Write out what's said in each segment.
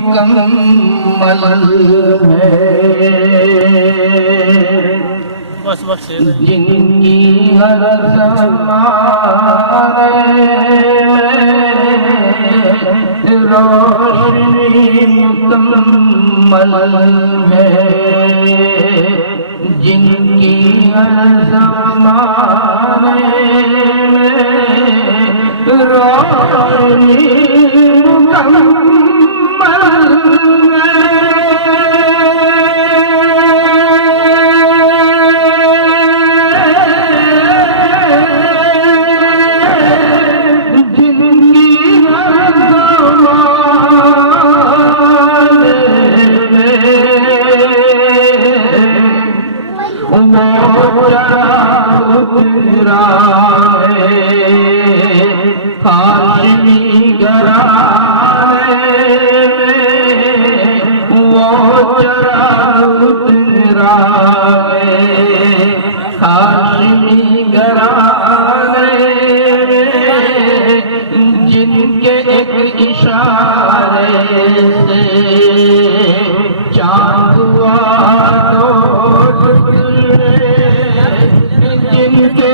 مکمل ہے، جن کی ہر زمانے میں روشنی مکمل ہے، جن کی ہر زمانے میں روشنی مکمل ہاشمی گرانے میں وہ چرا اترا ہے، ہاشمی گرانے میں جن کے ایک اشارے سے چاند ہوا دو ٹکڑے، جن کے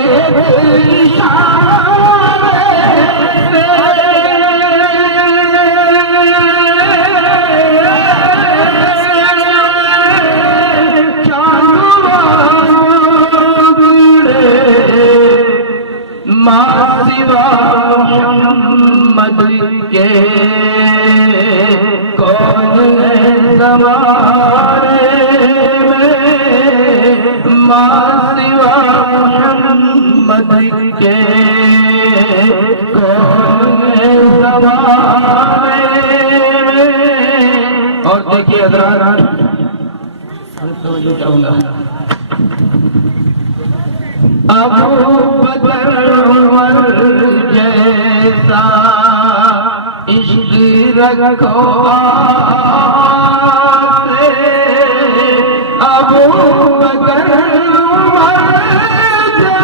محمد کے کون زمانے میں، ماں سوا محمد کے کون زمانے میں۔ اور دیکھیے حضرات، ابو بکر عمر جیسا عشق رکھو آپ سے، ابو بکر عمر جیسا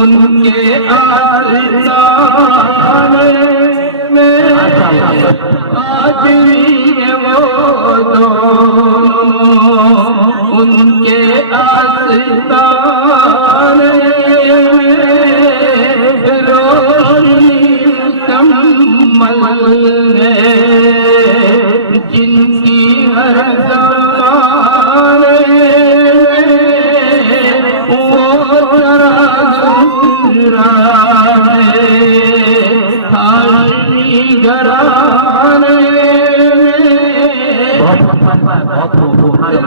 ان کے آستانے میں آج بھی وہ دونوں، ان کے آستانے میں روشنی مکمل ہے، جن کی ہر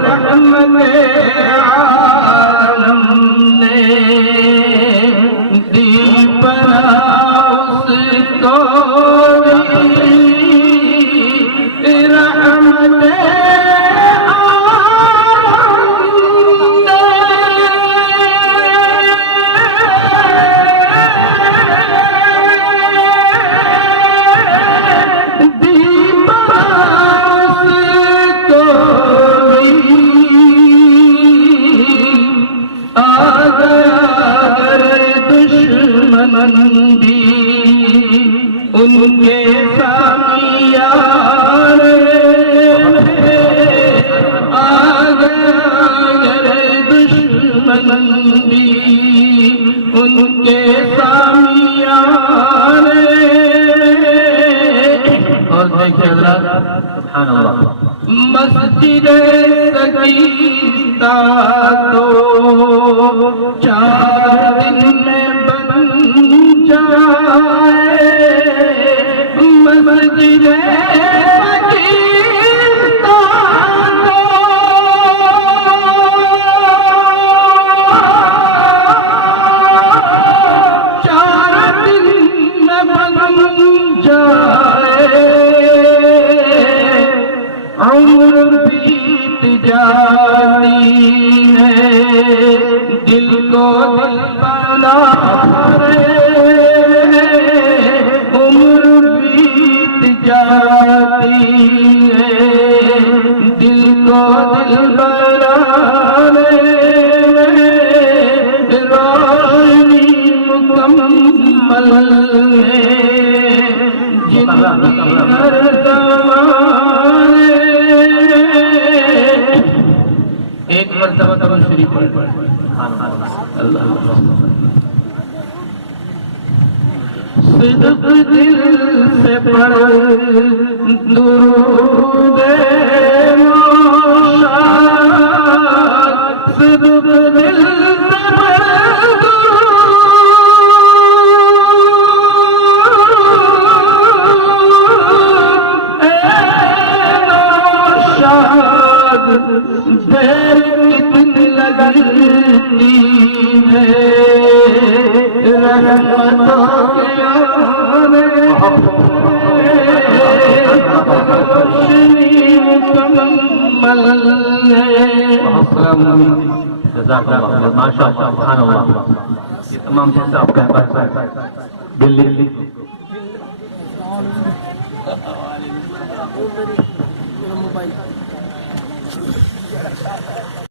رحمت عالم نے دی بنا اس کو رحمت ان کے سامیان آ گیا دشمن بھی، ان کے سامیان۔ اور دیکھیں حضرات، سبحان اللہ، مسجد سکینہ تو 4 دن میں بن جائے، مسجد سکینہ تو 4 دن میں بن جائے، عمر بیت جاتی ہے، دل کو دل بنا رہے مکمل ہے جن کی ہر زمانے ایک مرتبہ درود شریف پڑھ اللہ صدق دل سے پڑھ درود مشاق صدق دل سے پڑھ درود مشاق دیر کتنی لگتی ہے رحمتوں کے جزاک اللہ ماشاء اللہ سبحان اللہ یہ تمام چیزیں آپ کا دلی